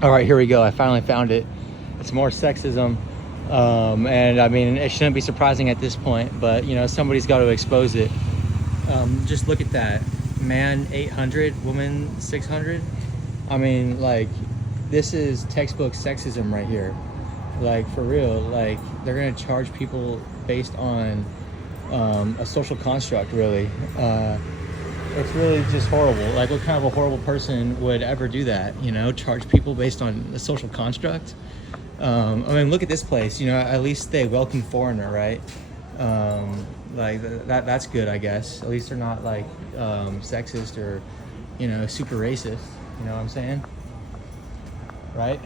All right, here we go. I finally found it. It's more sexism. And I mean, it shouldn't be surprising at this point, but you know, somebody's got to expose it. Just look at that. Man 800, woman 600. I mean, like, this is textbook sexism right here. Like, for real. Like, they're gonna charge people based on a social construct, really. It's really just horrible. Like, what kind of a horrible person would ever do that? You know, charge people based on a social construct. I mean, look at this place. You know, at least they welcome foreigner, right? Like that's good, I guess. At least they're not like sexist or, you know, super racist. You know what I'm saying? Right?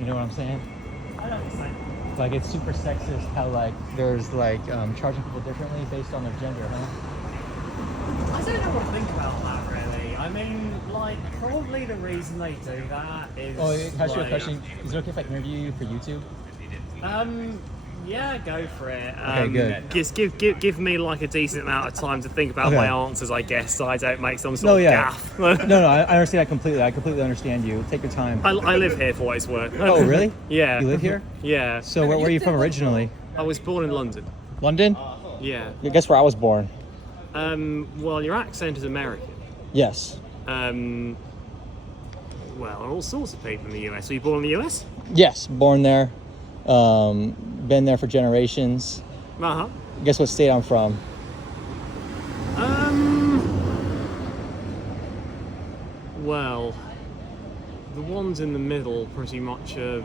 You know what I'm saying? I don't think so. Like, it's super sexist how like there's like charging people differently based on their gender, huh? I don't know what to think about that, really. I mean, like, probably the reason they do that is... Oh, can I ask you a question? Is it okay if I interview you for YouTube? Yeah, go for it. Okay, good. Just give me, like, a decent amount of time to think about Okay. my answers, I guess, so I don't make some sort of gaff. No, I understand that completely. I completely understand you. Take your time. I live here for what it's worth. Oh, really? Yeah. You live here? Yeah. So where are you from originally? I was born in London. London? Yeah. Guess where I was born? Well, your accent is American. Yes. Well, all sorts of people in the US. Were you born in the US? Yes, born there. Been there for generations. Uh-huh. Guess what state I'm from? Well, the ones in the middle pretty much are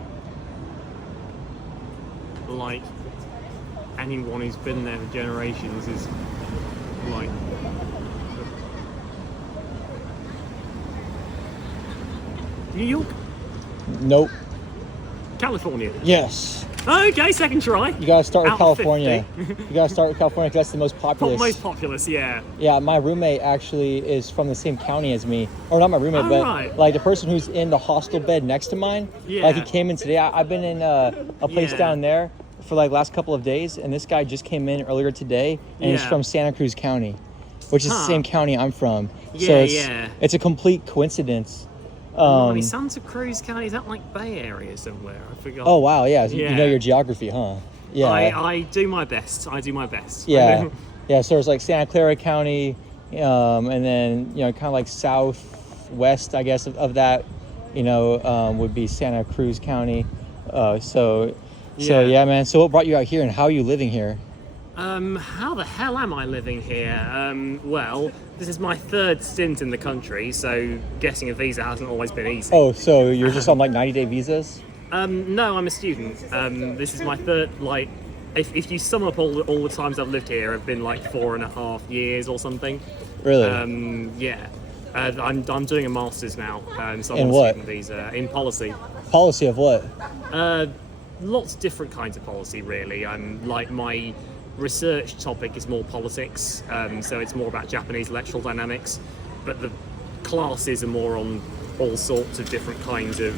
like anyone who's been there for generations is like New York? Nope. California. Yes. Okay, second try. You gotta start with Out of California. 50. You gotta start with California because that's the most populous. Most populous, yeah. Yeah, my roommate actually is from the same county as me. Or not my roommate, Oh, but right. like the person who's in the hostel bed next to mine. Yeah. Like, he came in today. I've been in a place Yeah. down there for like last couple of days, and this guy just came in earlier today, and he's Yeah. from Santa Cruz County, which is the Huh. same county I'm from. Yeah, So it's, yeah. it's a complete coincidence. Blimey, Santa Cruz County, is that like Bay Area somewhere? I forgot. Oh wow, yeah. You Yeah. know your geography, huh? Yeah. I do my best. I do my best. Yeah, yeah. So there's like Santa Clara County, and then, you know, kind of like southwest, I guess, of that, you know, would be Santa Cruz County. So yeah, man. So what brought you out here, and how are you living here? How the hell am I living here? Well, this is my third stint in the country, so getting a visa hasn't always been easy. Oh, so you're just on like 90-day visas? No, I'm a student. This is my third, like, if you sum up all the times I've lived here, I've been like 4.5 years or something. Really? Yeah. I'm doing a master's now, so I'm In on a what? student visa in policy. Policy of what? Lots of different kinds of policy, really. Like, my research topic is more politics, so it's more about Japanese electoral dynamics, but the classes are more on all sorts of different kinds of,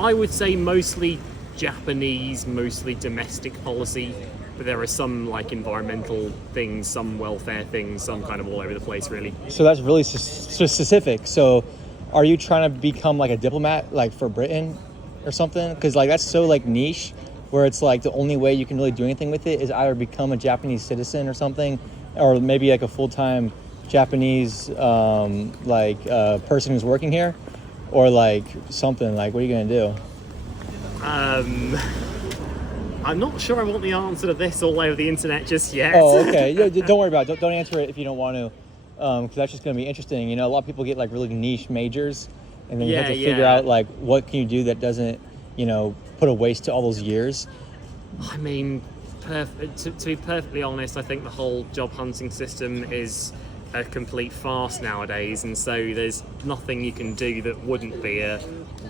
I would say, mostly Japanese, mostly domestic policy, but there are some like environmental things, some welfare things, some kind of all over the place, really. So that's really specific. So are you trying to become like a diplomat, like for Britain or something? Because like that's so like niche, where it's like the only way you can really do anything with it is either become a Japanese citizen or something, or maybe like a full-time Japanese person who's working here, or like something. Like, what are you gonna do? I'm not sure I want the answer to this all over the internet just yet. Oh, okay. Yeah, don't worry about it. Don't answer it if you don't want to, because that's just gonna be interesting. You know, a lot of people get like really niche majors, and then you have to figure out like what can you do that doesn't, you know, put a waste to all those years. I mean, to be perfectly honest, I think the whole job hunting system is a complete farce nowadays, and so there's nothing you can do that wouldn't be a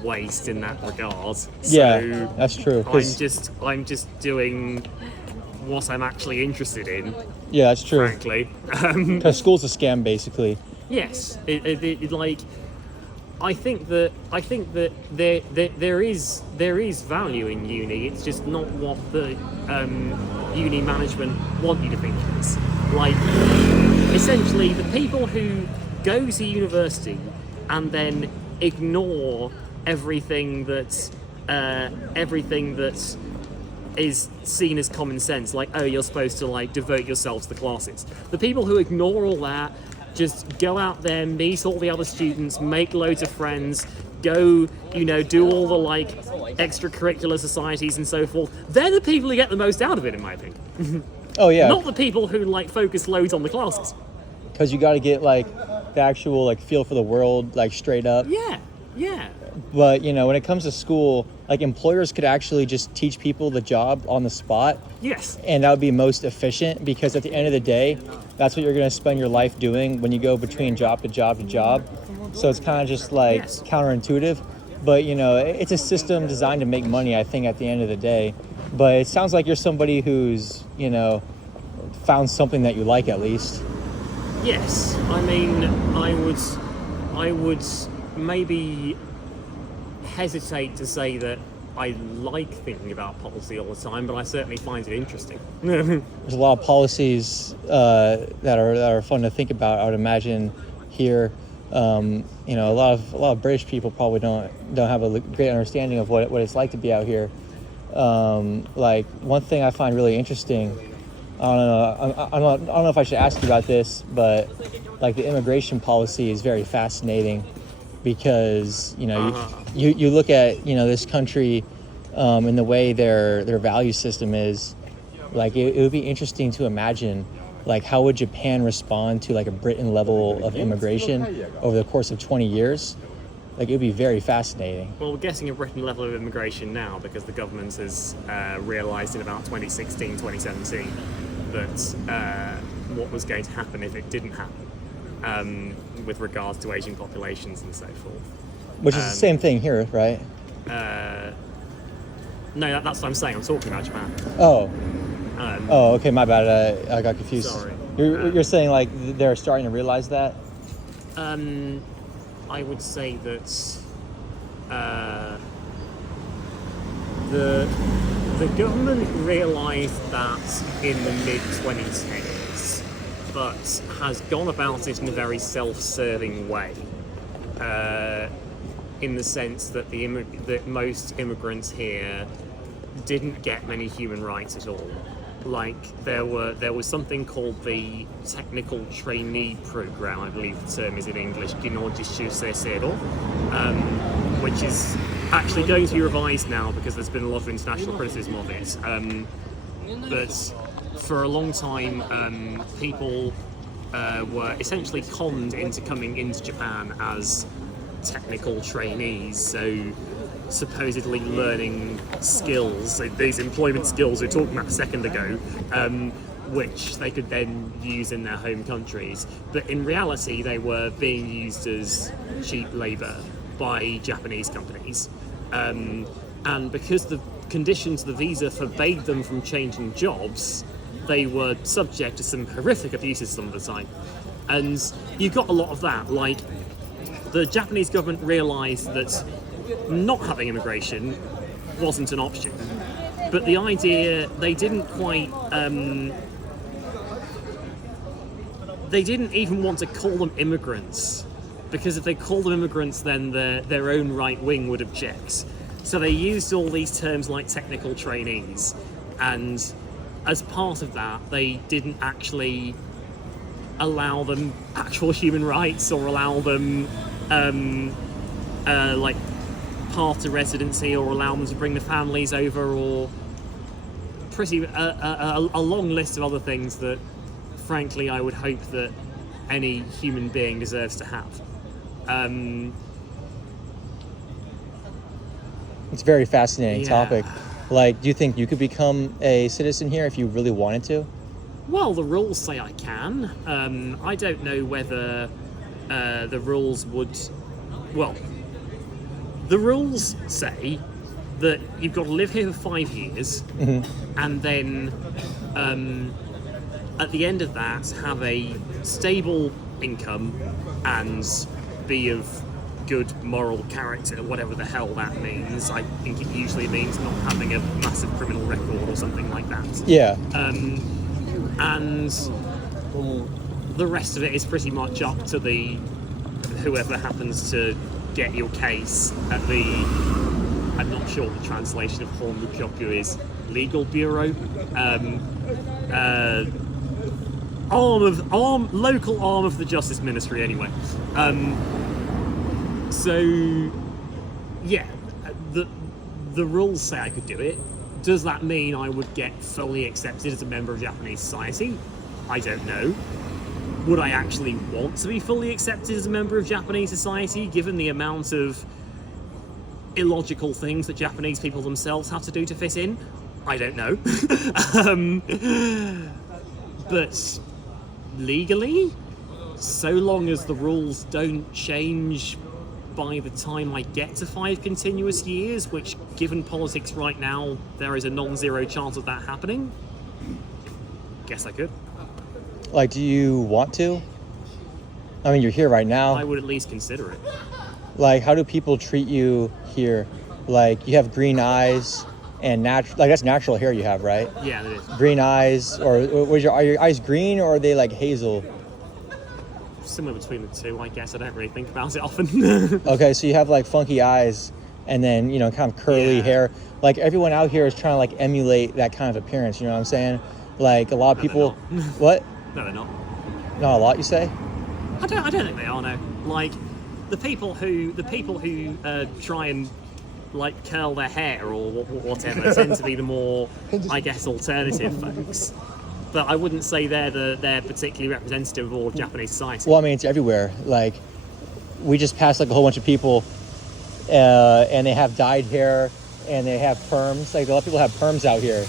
waste in that regard. Yeah, so that's true. I'm just doing what I'm actually interested in. Yeah, that's true. Frankly, Because school's a scam, basically. yes, like. I think that there is value in uni. It's just not what the uni management want you to think it is. Like, essentially, the people who go to university and then ignore everything that is seen as common sense, like, oh, you're supposed to like devote yourself to the classes. The people who ignore all that, just go out there, meet all the other students, make loads of friends, go, do all the like extracurricular societies and so forth. They're the people who get the most out of it, in my opinion. Oh yeah. Not the people who like focus loads on the classes. Because you got to get like the actual like feel for the world, like straight up. Yeah. But when it comes to school, like employers could actually just teach people the job on the spot. Yes. And that would be most efficient, because at the end of the day, that's what you're going to spend your life doing when you go between job to job to job. So it's kind of just like counterintuitive, but it's a system designed to make money, I think, at the end of the day. But it sounds like you're somebody who's, found something that you like, at least. Yes. I mean, I would maybe hesitate to say that I like thinking about policy all the time, but I certainly find it interesting. There's a lot of policies that are fun to think about, I would imagine, here. A lot of British people probably don't have a great understanding of what it's like to be out here. Like, one thing I find really interesting, I don't know if I should ask you about this, but like the immigration policy is very fascinating, because you look at this country and the way their value system is. Like, it would be interesting to imagine, like, how would Japan respond to like a Britain level of immigration over the course of 20 years? Like, it would be very fascinating. Well, we're getting a Britain level of immigration now, because the government has realised in about 2016, 2017 that what was going to happen if it didn't happen, with regards to aging populations and so forth. Which is the same thing here, right? No, that's what I'm saying. I'm talking about Japan. Oh. Okay, my bad. I got confused. Sorry. You're saying like they're starting to realize that? I would say that the government realised that in the mid-2010s, but has gone about it in a very self-serving way. In the sense that that most immigrants here didn't get many human rights at all. Like, there was something called the Technical Trainee Program, I believe the term is in English, which is actually going to be revised now because there's been a lot of international criticism of it. But for a long time, people were essentially conned into coming into Japan as technical trainees, so supposedly learning skills, these employment skills we were talking about a second ago, which they could then use in their home countries. But in reality, they were being used as cheap labour by Japanese companies. And because the conditions of the visa forbade them from changing jobs, they were subject to some horrific abuses some of the time. And you got a lot of that. Like, the Japanese government realised that not having immigration wasn't an option, but the idea, they didn't quite they didn't even want to call them immigrants, because if they called them immigrants, then their own right wing would object. So they used all these terms like technical trainees, and as part of that, they didn't actually allow them actual human rights or allow them like path to residency, or allow them to bring the families over, or pretty a long list of other things that, frankly, I would hope that any human being deserves to have. It's a very fascinating topic. Like, do you think you could become a citizen here if you really wanted to? Well, the rules say I can. I don't know whether the rules would... Well, the rules say that you've got to live here for 5 years, and then at the end of that, have a stable income and be of good moral character, whatever the hell that means. I think it usually means not having a massive criminal record or something like that. Yeah. And the rest of it is pretty much up to whoever happens to get your case at the, I'm not sure what the translation of Honrukyoku is, legal bureau, local arm of the Justice Ministry anyway. So yeah, the rules say I could do it. Does that mean I would get fully accepted as a member of Japanese society? I don't know. Would I actually want to be fully accepted as a member of Japanese society, given the amount of illogical things that Japanese people themselves have to do to fit in? I don't know. But legally, so long as the rules don't change by the time I get to 5 continuous years, which, given politics right now, there is a non-zero chance of that happening, guess I could. Like, do you want to? I mean, you're here right now. I would at least consider it. Like, how do people treat you here? Like, you have green eyes and natural, like, that's natural hair you have, right? Yeah, it is. Green eyes, or are your eyes green, or are they like hazel? Somewhere between the two, I guess. I don't really think about it often. Okay, so you have like funky eyes and then, you know, kind of curly hair. Like, everyone out here is trying to like emulate that kind of appearance, you know what I'm saying? Like, a lot of people. What? No, they're not. Not a lot, you say? I don't think they are. No, like the people who try and like curl their hair or whatever tend to be the more, I guess, alternative folks. But I wouldn't say they're particularly representative of all of Japanese society. Well, I mean, it's everywhere. Like, we just passed like a whole bunch of people, and they have dyed hair and they have perms. Like, a lot of people have perms out here.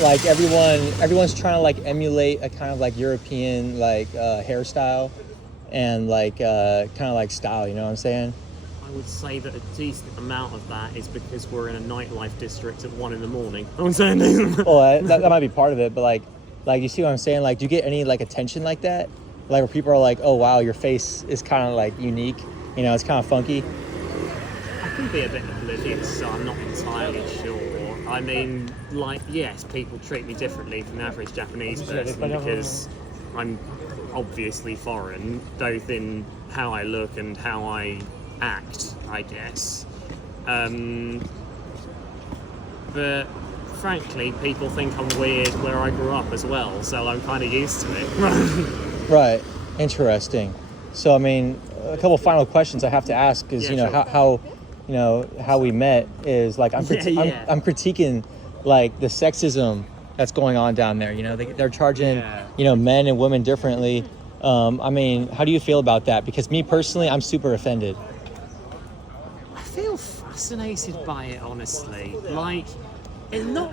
Like, everyone's trying to like emulate a kind of like European like hairstyle and like kind of like style. You know what I'm saying? I would say that a decent amount of that is because we're in a nightlife district at 1 a.m. I'm saying. Well, that might be part of it, but like you see what I'm saying? Like, do you get any like attention like that? Like, where people are like, oh wow, your face is kind of like unique. You know, it's kind of funky. I can be a bit oblivious, so I'm not entirely sure. I mean, like, yes, people treat me differently from the average Japanese person because I'm obviously foreign, both in how I look and how I act, I guess. But frankly, people think I'm weird where I grew up as well, so I'm kind of used to it. Right. Interesting. So, I mean, a couple final questions I have to ask is, Yeah, sure. how we met is like I'm critiquing like the sexism that's going on down there. You know, they're charging men and women differently. I mean, how do you feel about that? Because me personally, I'm super offended. I feel fascinated by it, honestly. Like, not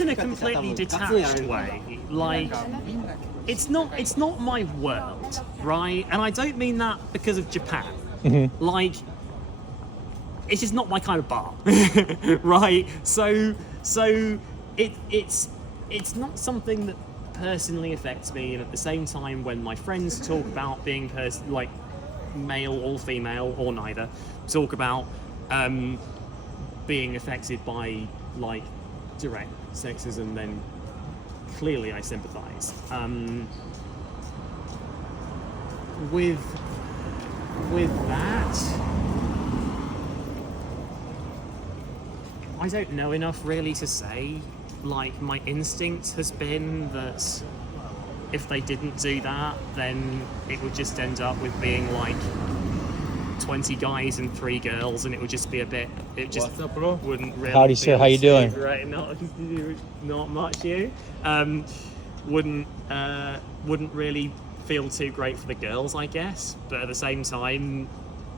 in a completely detached way. Like, it's not my world, right? And I don't mean that because of Japan. Mm-hmm. Like, it's just not my kind of bar, right? So it's not something that personally affects me. And at the same time, when my friends talk about being like male or female or neither, talk about being affected by like direct sexism, then clearly I sympathise. With that, I don't know enough really to say. Like, my instinct has been that if they didn't do that, then it would just end up with being like 20 guys and 3 girls, and it would just be a bit. It just wouldn't really. Howdy, sir. How you doing? Right, not much. You wouldn't really feel too great for the girls, I guess. But at the same time,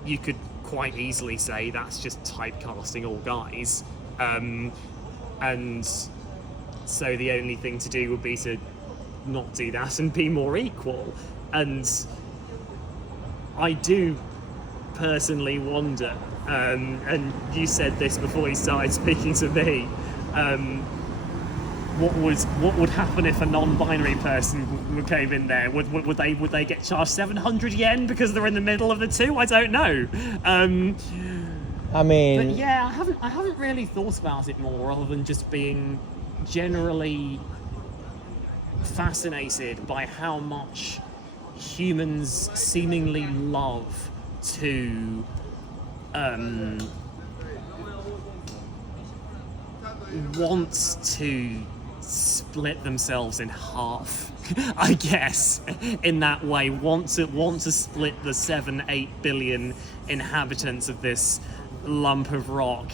you could quite easily say that's just typecasting all guys, and so the only thing to do would be to not do that and be more equal. And I do personally wonder, and you said this before you started speaking to me, what would happen if a non-binary person came in there? Would they get charged 700 yen because they're in the middle of the two? I don't know. I mean, but yeah, I haven't really thought about it more, other than just being generally fascinated by how much humans seemingly love to wants to split themselves in half, I guess, in that way. Want to split the 7-8 billion inhabitants of this lump of rock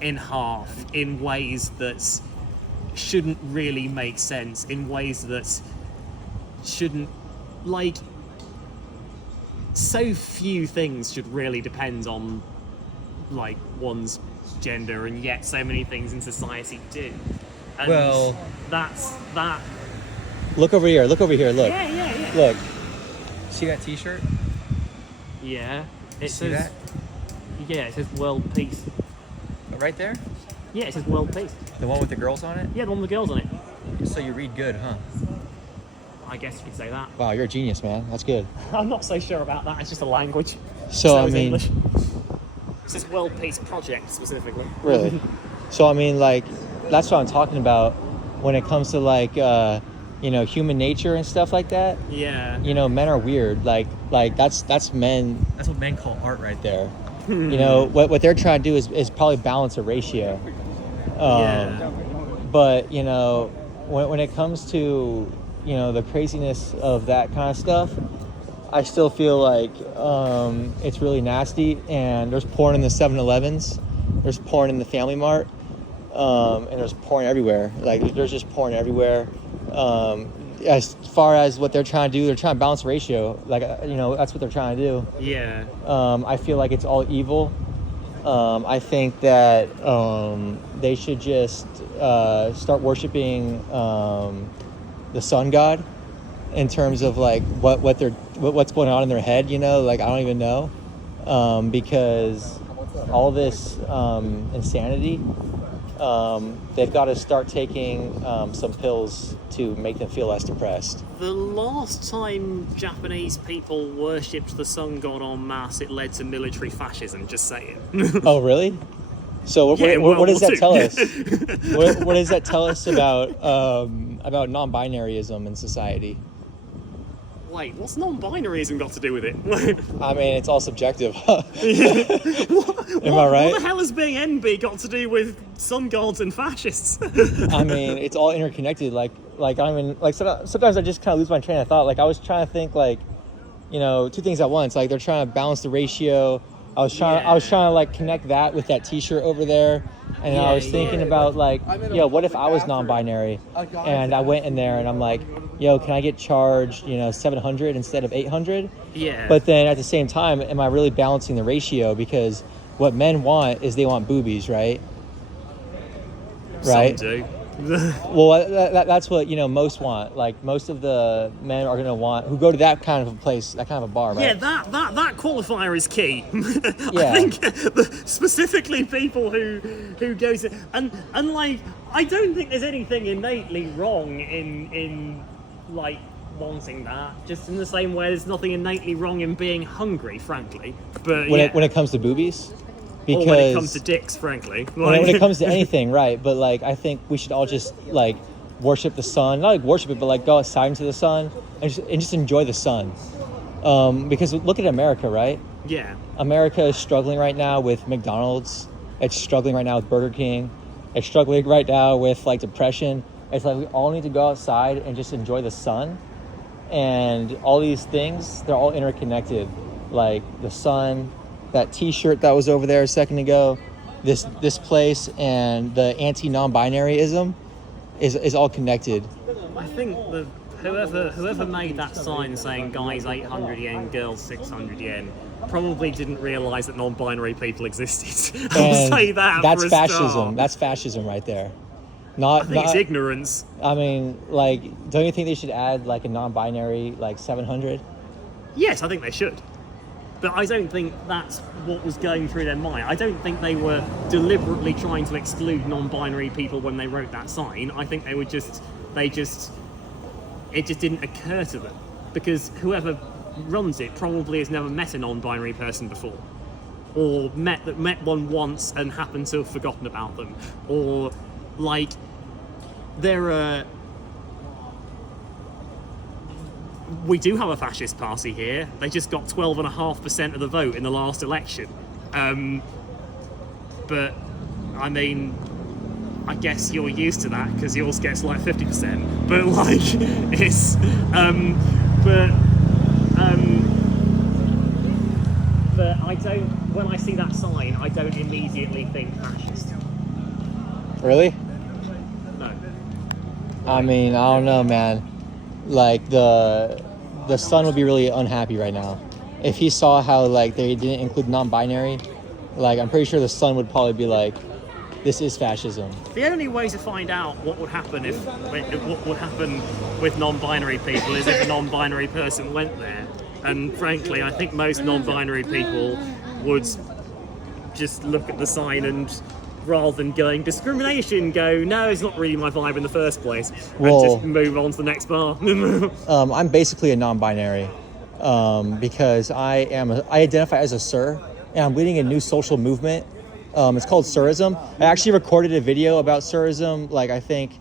in half in ways that shouldn't really make sense, in ways that shouldn't, like, so few things should really depend on, like, one's gender, and yet so many things in society do. And Well, that's that. look over here. Look. Yeah. Look. See that T-shirt? Yeah. It See says. that? Yeah, it says world peace. Right there? Yeah, it says world peace. The one with the girls on it? Yeah, the one with the girls on it. So you read good, huh? I guess you could say that. Wow, you're a genius, man. That's good. I'm not so sure about that. It's just a language. So I is mean, English. It says world peace project specifically. really. So I mean, like, that's what I'm talking about when it comes to like, human nature and stuff like that. Yeah. Men are weird. Like that's men. That's what men call art right there. What they're trying to do is probably balance a ratio. Yeah. But when it comes to the craziness of that kind of stuff, I still feel like it's really nasty. And there's porn in the 7-Elevens, there's porn in the Family Mart, and there's porn everywhere. Like there's just porn everywhere. As far as what they're trying to do, they're trying to balance ratio. Like that's what they're trying to do. Yeah. I feel like it's all evil. I think that they should just start worshiping the sun god in terms of like what's going on in their head. Like I don't even know, because all this insanity. They've got to start taking some pills to make them feel less depressed. The last time Japanese people worshipped the sun god en masse, it led to military fascism, just saying. Oh, really? So what does that tell us? What does that tell us about non-binaryism in society? Wait, what's non-binaryism got to do with it? I mean, it's all subjective. Am I right? What the hell has being NB got to do with sun gods and fascists? I mean, it's all interconnected. Like I mean, like sometimes I just kind of lose my train of thought. Like I was trying to think like, two things at once. Like they're trying to balance the ratio. I was trying to like connect that with that T-shirt over there, and I was thinking about like, what if I was non-binary, and I went in there and I'm like, can I get charged, 700 instead of 800? Yeah. But then at the same time, am I really balancing the ratio? Because what men want is they want boobies, right? Right. Some do. Well, that's what most want. Like most of the men are gonna want who go to that kind of a place, that kind of a bar, right? Yeah, that qualifier is key. Yeah. I think specifically people who go to and like I don't think there's anything innately wrong in like wanting that. Just in the same way, there's nothing innately wrong in being hungry, frankly. But when it comes to boobies. Because or when it comes to dicks, frankly. When it comes to anything, right? But like, I think we should all just like worship the sun, not like worship it, but like go outside into the sun and just enjoy the sun. Because look at America, right? Yeah. America is struggling right now with McDonald's. It's struggling right now with Burger King. It's struggling right now with like depression. It's like we all need to go outside and just enjoy the sun. And all these things, they're all interconnected. Like the sun, that T-shirt that was over there a second ago, this place, and the anti-non-binaryism is all connected. I think the whoever made that sign saying guys 800 yen, girls 600 yen probably didn't realise that non-binary people existed. I'll say that. That's for a fascism. start. That's fascism right there. I think it's ignorance. I mean, like, don't you think they should add like a non-binary like 700? Yes, I think they should. But I don't think that's what was going through their mind. I don't think they were deliberately trying to exclude non-binary people when they wrote that sign. I think it just didn't occur to them. Because whoever runs it probably has never met a non-binary person before. Or met one once and happened to have forgotten about them. Or, like, we do have a fascist party here. They just got 12.5% of the vote in the last election. But I mean, I guess you're used to that because yours gets like 50%. But like, it's but I don't. When I see that sign, I don't immediately think fascist. Really? No. I mean, I don't know, man. Like the son would be really unhappy right now if he saw how like they didn't include non-binary. Like I'm pretty sure the son would probably be like, "This is fascism." The only way to find out what would happen what would happen with non-binary people is if a non-binary person went there. And frankly, I think most non-binary people would just look at the sign and, rather than going discrimination, go, no, it's not really my vibe in the first place, and just move on to the next bar. I'm basically a non-binary because I identify as a sir, and I'm leading a new social movement. It's called Surism. I actually recorded a video about Surism, like I think,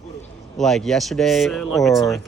like yesterday or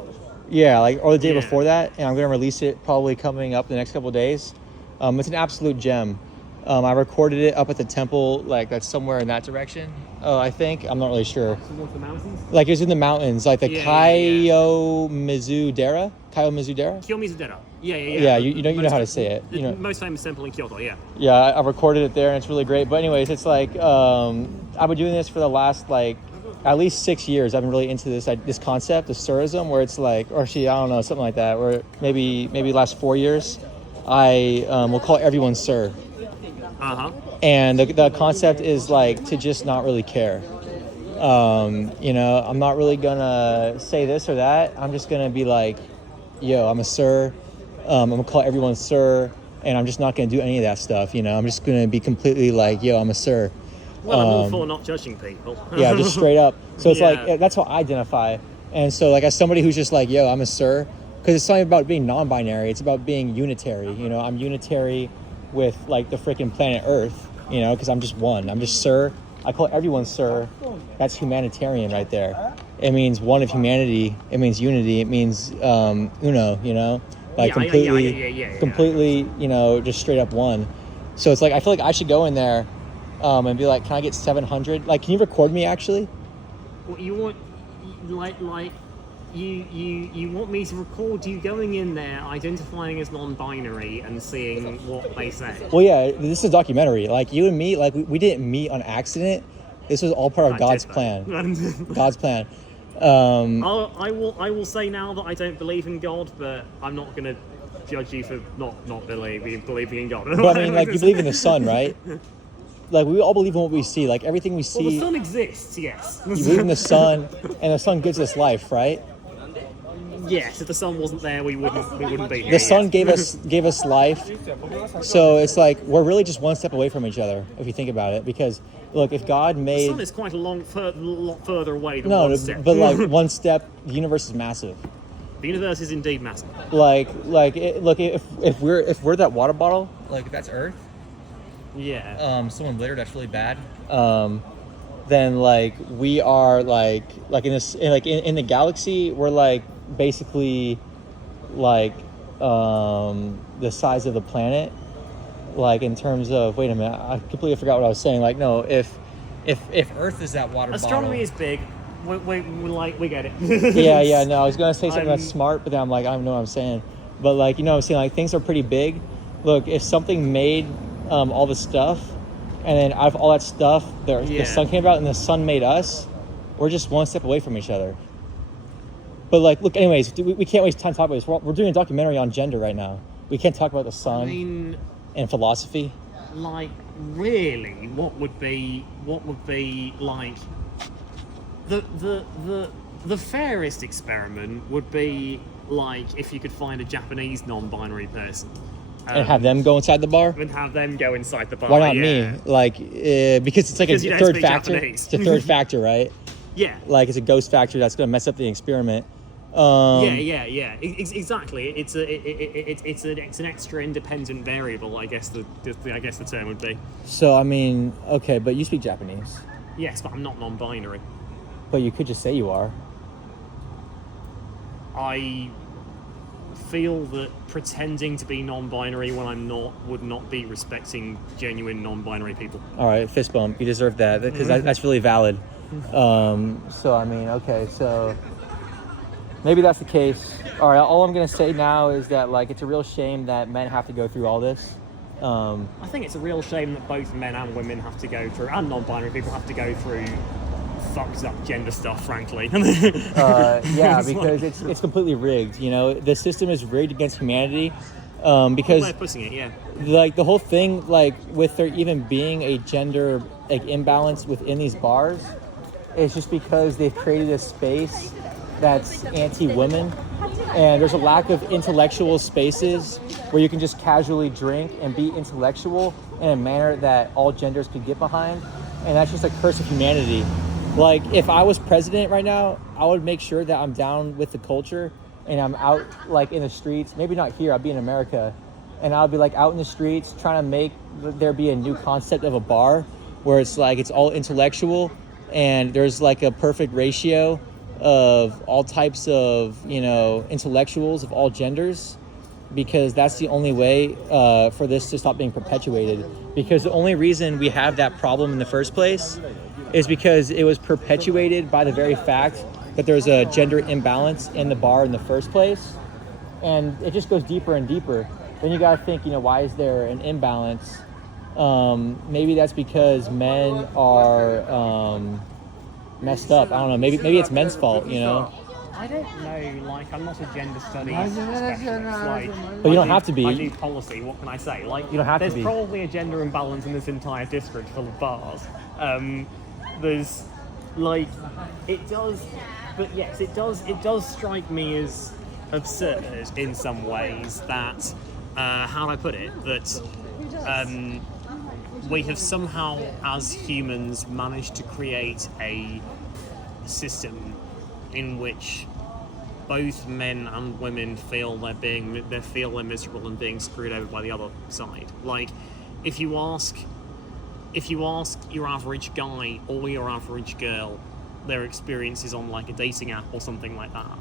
the day before that, and I'm gonna release it probably coming up the next couple of days. It's an absolute gem. I recorded it up at the temple, like that's somewhere in that direction. I think I'm not really sure. The mountains? Like it's in the mountains, like the Kyoto-Mizudera. Kyoto-Mizudera. Yeah, you know how to say it. The most famous temple in Kyoto. Yeah. Yeah, I recorded it there, and it's really great. But anyways, it's like I've been doing this for the last like at least 6 years. I've been really into this concept of Surism, where it's like, or actually I don't know, something like that. Where maybe last 4 years, I will call everyone sir. And the concept is like to just not really care. I'm not really gonna say this or that. I'm just gonna be like, yo, I'm a sir. I'm gonna call everyone sir, and I'm just not gonna do any of that stuff. I'm just gonna be completely like, yo, I'm a sir. Well, I'm all for not judging people. Yeah, just straight up. So it's like that's how I identify. And so like as somebody who's just like, yo, I'm a sir, because it's something about being non-binary. It's about being unitary. I'm unitary with like the freaking planet Earth. Because I'm just one. I'm just sir. I call everyone sir. That's humanitarian right there. It means one of humanity. It means unity. It means uno. Like completely. Just straight up one. So it's like I feel like I should go in there, and be like, can I get 700? Like, can you record me actually? What you want, you want me to record you going in there, identifying as non-binary, and seeing what they say? Well, yeah, this is a documentary. Like you and me, like we didn't meet on accident. This was all part of God's plan. God's plan. I will say now that I don't believe in God, but I'm not going to judge you for not believing in God. But I mean, like you believe in the sun, right? Like we all believe in what we see. Like everything we see. Well, the sun exists, yes. You believe in the sun, and the sun gives us life, right? Yes, if the sun wasn't there, we wouldn't be here. The sun gave us life. So it's like we're really just one step away from each other, if you think about it. Because look, if God made the sun is quite a lot further away than one step. But like one step, the universe is massive. The universe is indeed massive. Look, if we're that water bottle, like if that's Earth. Yeah. Someone littered. That's really bad. Then like we are like in the galaxy, we're like basically like the size of the planet. Like in terms of, wait a minute, I completely forgot what I was saying. Like no, if Earth is that water astronomy bottle, is big. We get it. yeah. No, I was gonna say something that's smart, but then I'm like, I don't know what I'm saying. But like I'm saying like things are pretty big. Look, if something made all the stuff, and then out of all that stuff, the sun came about, and the sun made us. We're just one step away from each other. But like, look, anyways, we can't waste time talking about this. We're doing a documentary on gender right now. We can't talk about the sun and philosophy. Like, really, what would be like the fairest experiment would be like if you could find a Japanese non-binary person. And have them go inside the bar? And have them go inside the bar. Why not me? Like, because it's like a third factor. Japanese. It's a third factor, right? Yeah. Like, it's a ghost factor that's going to mess up the experiment. Yeah. Exactly. It's an extra independent variable. I guess the term would be. So I mean, okay, but you speak Japanese. Yes, but I'm not non-binary. But you could just say you are. feel that pretending to be non-binary when I'm not would not be respecting genuine non-binary people. All right, fist bump. You deserve that because that's really valid. So I mean, okay, so maybe that's the case. All right, all I'm gonna say now is that like it's a real shame that men have to go through all this. I think it's a real shame that both men and women have to go through, and non-binary people have to go through fucked up gender stuff, frankly. Yeah, because it's completely rigged. You know, the system is rigged against humanity. Because way of putting it, yeah. Like the whole thing, like with there even being a gender like imbalance within these bars, it's just because they've created a space that's anti-women, and there's a lack of intellectual spaces where you can just casually drink and be intellectual in a manner that all genders could get behind, and that's just a curse of humanity. Like if I was president right now, I would make sure that I'm down with the culture and I'm out like in the streets, maybe not here, I'd be in America, and I'll be like out in the streets trying to make there be a new concept of a bar where it's like it's all intellectual and there's like a perfect ratio of all types of, you know, intellectuals of all genders, because that's the only way for this to stop being perpetuated. Because the only reason we have that problem in the first place is because it was perpetuated by the very fact that there's a gender imbalance in the bar in the first place, and it just goes deeper and deeper. Then you gotta think, you know, why is there an imbalance? Maybe that's because men are messed up. I don't know. Maybe it's men's fault. You know. I don't know. Like, I'm not a gender studies specialist. Like, but you don't have to be. I do policy. What can I say? Like, you don't have to be. There's probably a gender imbalance in this entire district full of bars. There's, like, it does. But yes, it does strike me as absurd in some ways that, how do I put it, that we have somehow, as humans, managed to create a system in which both men and women feel they're miserable and being screwed over by the other side. Like, if you ask your average guy or your average girl their experiences on like a dating app or something like that,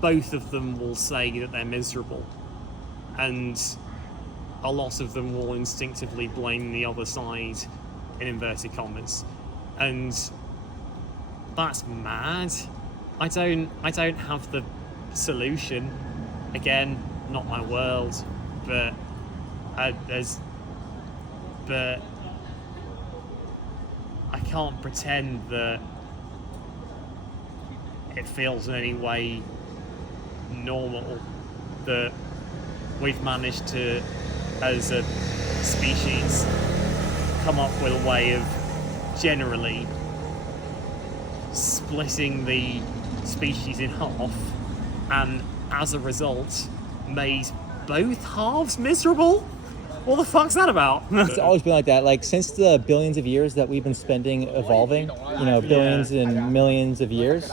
both of them will say that they're miserable, and a lot of them will instinctively blame the other side in inverted commas, and that's mad. I don't have the solution. Again, not my world, but I can't pretend that it feels in any way normal that we've managed to, as a species, come up with a way of generally splitting the species in half, and as a result made both halves miserable. What the fuck's that about? It's always been like that. Like since the billions of years that we've been spending evolving, you know, billions and millions of years,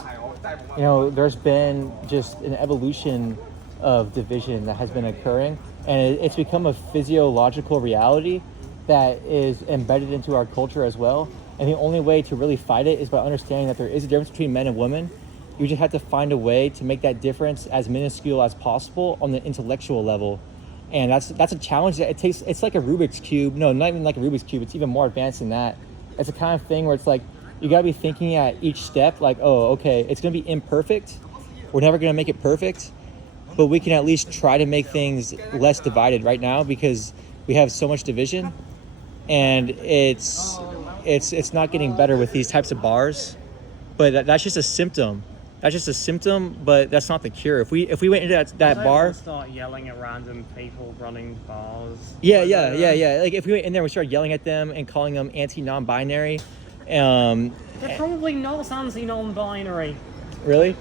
you know, there's been just an evolution of division that has been occurring, and it's become a physiological reality that is embedded into our culture as well. And the only way to really fight it is by understanding that there is a difference between men and women. You just have to find a way to make that difference as minuscule as possible on the intellectual level. And that's a challenge that it's like a Rubik's Cube. No, not even like a Rubik's Cube. It's even more advanced than that. It's a kind of thing where it's like, you gotta be thinking at each step, like, oh, okay, it's gonna be imperfect. We're never gonna make it perfect, but we can at least try to make things less divided right now, because we have so much division, and it's not getting better with these types of bars. But that's just a symptom. That's just a symptom, but that's not the cure. If we went into that bar, start yelling at random people running bars. Yeah. Like if we went in there and we started yelling at them and calling them anti-non-binary, they're probably not anti-non-binary. Really?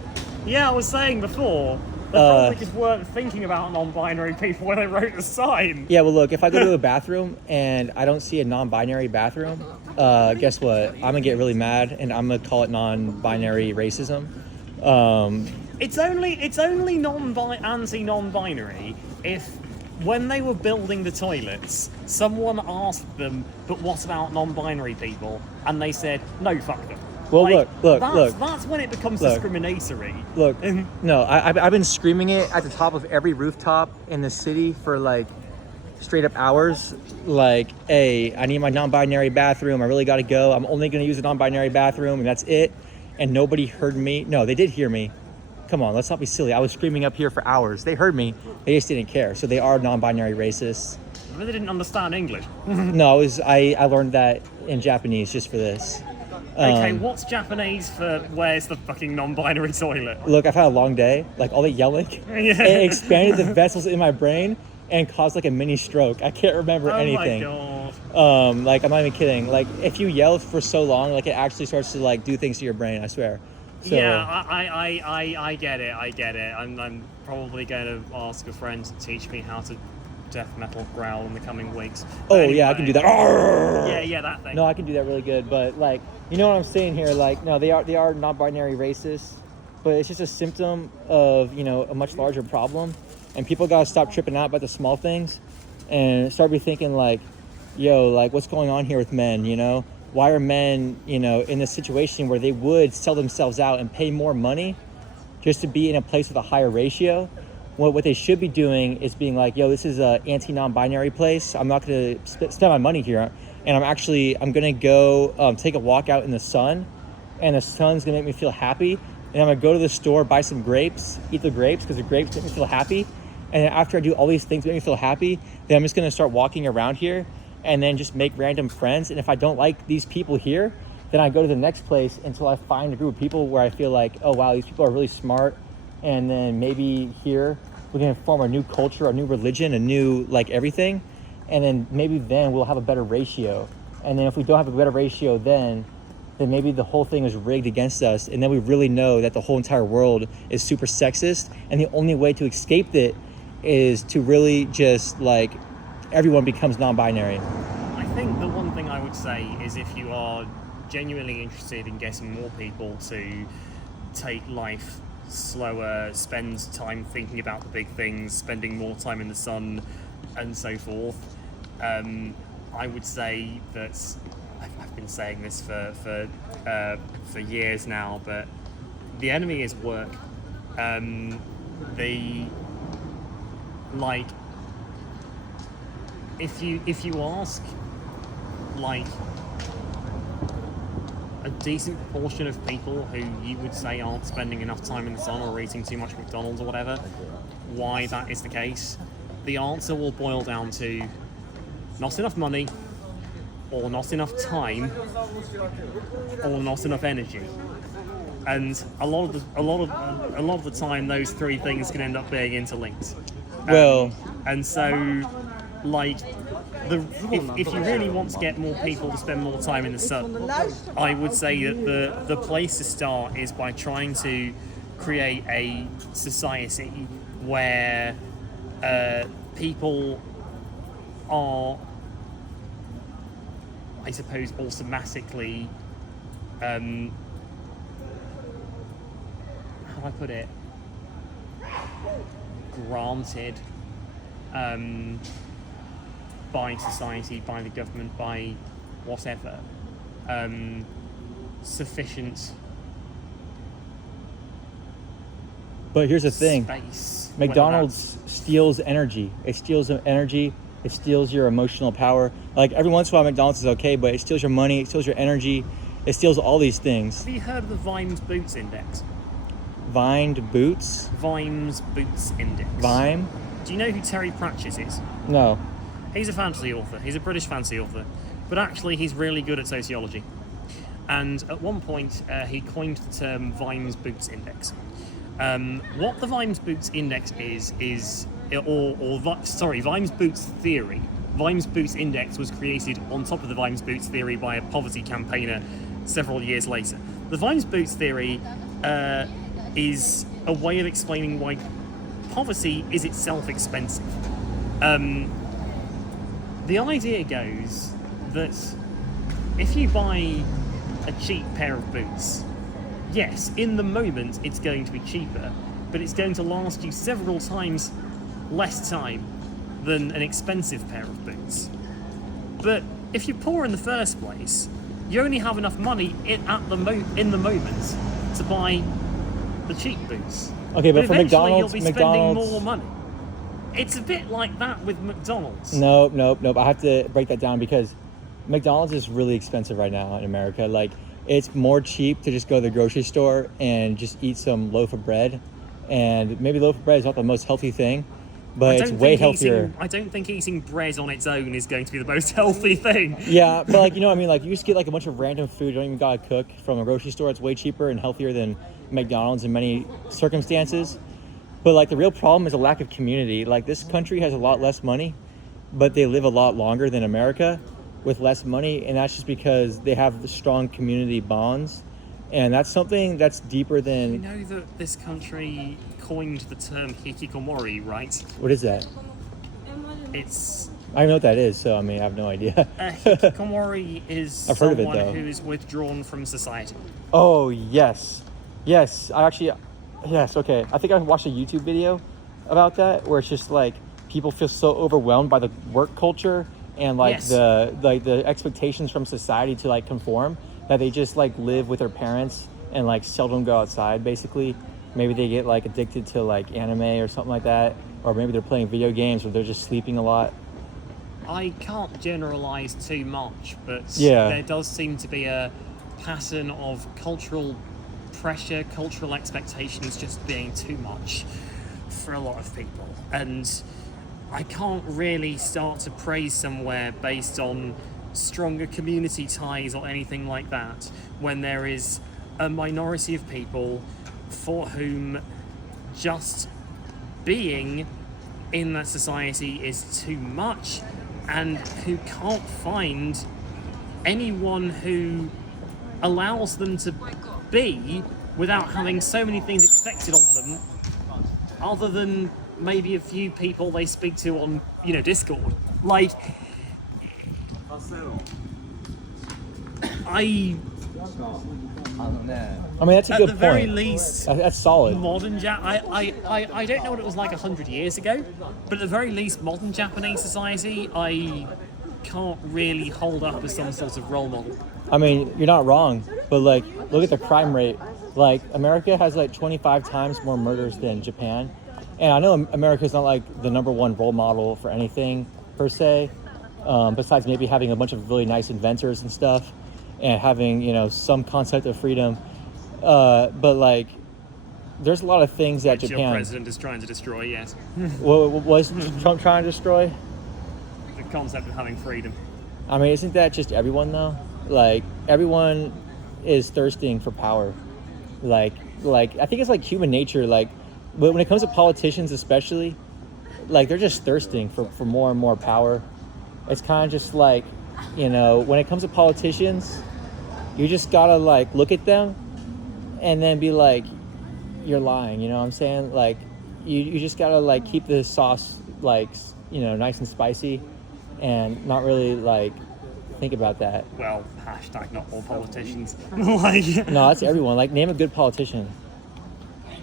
Yeah, I was saying before. They probably just weren't thinking about non-binary people when they wrote the sign. Yeah, well, look, if I go to a bathroom and I don't see a non-binary bathroom, guess what? I'm gonna get really mad and I'm gonna call it non-binary racism. It's only anti-non-binary if, when they were building the toilets, someone asked them, but what about non-binary people? And they said, no, fuck them. Well, Like, look. That's when it becomes Look. discriminatory. Look, no, I've been screaming it at the top of every rooftop in the city for like straight up hours. Like, hey, I need my non-binary bathroom. I really got to go. I'm only going to use a non-binary bathroom, and that's it. And nobody heard me. No, they did hear me. Come on, let's not be silly. I was screaming up here for hours. They heard me. They just didn't care. So they are non-binary racists. I really didn't understand English. No, I learned that in Japanese just for this. Okay, what's Japanese for where's the fucking non-binary toilet? Look, I've had a long day. Like, all the yelling, it expanded the vessels in my brain and caused like a mini stroke. I can't remember anything. Oh my god. Like, I'm not even kidding. Like, if you yell for so long, like, it actually starts to like do things to your brain, I swear. So, Yeah, I get it. I'm probably going to ask a friend to teach me how to death metal growl in the coming weeks. But anyway, yeah, I can do that. Yeah, that thing. No, I can do that really good. But like, you know what I'm saying here? Like, no, they are non-binary racists, but it's just a symptom of, you know, a much larger problem. And people gotta stop tripping out about the small things and start be thinking like, yo, like, what's going on here with men? You know, why are men, you know, in a situation where they would sell themselves out and pay more money just to be in a place with a higher ratio? What they should be doing is being like, yo, this is a anti-non-binary place. I'm not going to spend my money here. And I'm going to go take a walk out in the sun. And the sun's going to make me feel happy. And I'm going to go to the store, buy some grapes, eat the grapes because the grapes make me feel happy. And then after I do all these things that make me feel happy, then I'm just going to start walking around here and then just make random friends. And if I don't like these people here, then I go to the next place until I find a group of people where I feel like, oh, wow, these people are really smart. And then maybe here we're going to form a new culture, a new religion, a new like everything. And then maybe then we'll have a better ratio. And then if we don't have a better ratio then maybe the whole thing is rigged against us. And then we really know that the whole entire world is super sexist. And the only way to escape it is to really just like everyone becomes non-binary. I think the one thing I would say is if you are genuinely interested in getting more people to take life slower, spend time thinking about the big things, spending more time in the sun and so forth, I would say that I've been saying this for years now, but the enemy is work. If you ask like a decent proportion of people who you would say aren't spending enough time in the sun or eating too much McDonald's or whatever, why that is the case, the answer will boil down to not enough money, or not enough time, or not enough energy. And a lot of the time, those three things can end up being interlinked. And so, like, if you really want to get more people to spend more time in the sun, I would say that the place to start is by trying to create a society where people are, I suppose, automatically, how do I put it, granted by society, by the government, by whatever, sufficient. But here's the thing, space, McDonald's steals energy. It steals energy. It steals your emotional power. Like, every once in a while McDonald's is okay, but it steals your money, it steals your energy, it steals all these things. Have you heard of the Vimes Boots Index? Vined boots? Vimes Boots Index. Vime? Do you know who Terry Pratchett is? No. He's a fantasy author. He's a British fantasy author. But actually, he's really good at sociology. And at one point, he coined the term Vimes Boots Index. What the Vimes Boots Index Vimes Boots theory. Vimes Boots Index was created on top of the Vimes Boots theory by a poverty campaigner several years later. The Vimes Boots theory is a way of explaining why poverty is itself expensive. The idea goes that if you buy a cheap pair of boots, yes, in the moment it's going to be cheaper, but it's going to last you several times less time than an expensive pair of boots. But if you're poor in the first place, you only have enough money in the moment to buy the cheap booze. Okay, but for eventually McDonald's, you'll be spending more money. It's a bit like that with McDonald's. Nope. I have to break that down because McDonald's is really expensive right now in America. Like, it's more cheap to just go to the grocery store and just eat some loaf of bread. And maybe loaf of bread is not the most healthy thing, but it's way healthier. I don't think eating bread on its own is going to be the most healthy thing. Yeah, but like, you know what I mean? Like, you just get like a bunch of random food you don't even gotta cook from a grocery store. It's way cheaper and healthier than McDonald's in many circumstances. But like, the real problem is a lack of community. Like, this country has a lot less money, but they live a lot longer than America with less money, and that's just because they have strong community bonds. And that's something that's deeper than... You know that this country coined the term hikikomori, right? What is that? It's... I don't know what that is, so I mean, I have no idea. Hikikomori is I've heard of it, someone though. who is withdrawn from society. Oh, yes. Yes, okay. I think I watched a YouTube video about that where it's just like people feel so overwhelmed by the work culture and like Yes. the expectations from society to like conform that they just like live with their parents and like seldom go outside basically. Maybe they get like addicted to like anime or something like that, or maybe they're playing video games or they're just sleeping a lot. I can't generalize too much, but Yeah. there does seem to be a pattern of cultural pressure, cultural expectations just being too much for a lot of people. And I can't really start to praise somewhere based on stronger community ties or anything like that when there is a minority of people for whom just being in that society is too much and who can't find anyone who allows them to be without having so many things expected of them other than maybe a few people they speak to on, Discord. Like, I mean, that's a at good the point. very least, That's solid. modern I don't know what it was like 100 years ago, but at the very least, modern Japanese society, I can't really hold up as some sort of role model. I mean, you're not wrong, but like, look at the crime rate. Like, America has like 25 times more murders than Japan. And I know America's not like the number one role model for anything per se, besides maybe having a bunch of really nice inventors and stuff and having, some concept of freedom. But like, there's a lot of things that Which Japan... your president is trying to destroy, yes. What was Trump trying to destroy? The concept of having freedom. I mean, isn't that just everyone though? Like, everyone is thirsting for power. Like I think it's like human nature. Like, when it comes to politicians especially, like, they're just thirsting for more and more power. It's kind of just like, when it comes to politicians, you just gotta like look at them and then be like, you're lying, you know what I'm saying? Like, you just gotta like keep the sauce like, nice and spicy and not really like think about that. Well, hashtag not all politicians. Like, No, that's everyone. Like, name a good politician.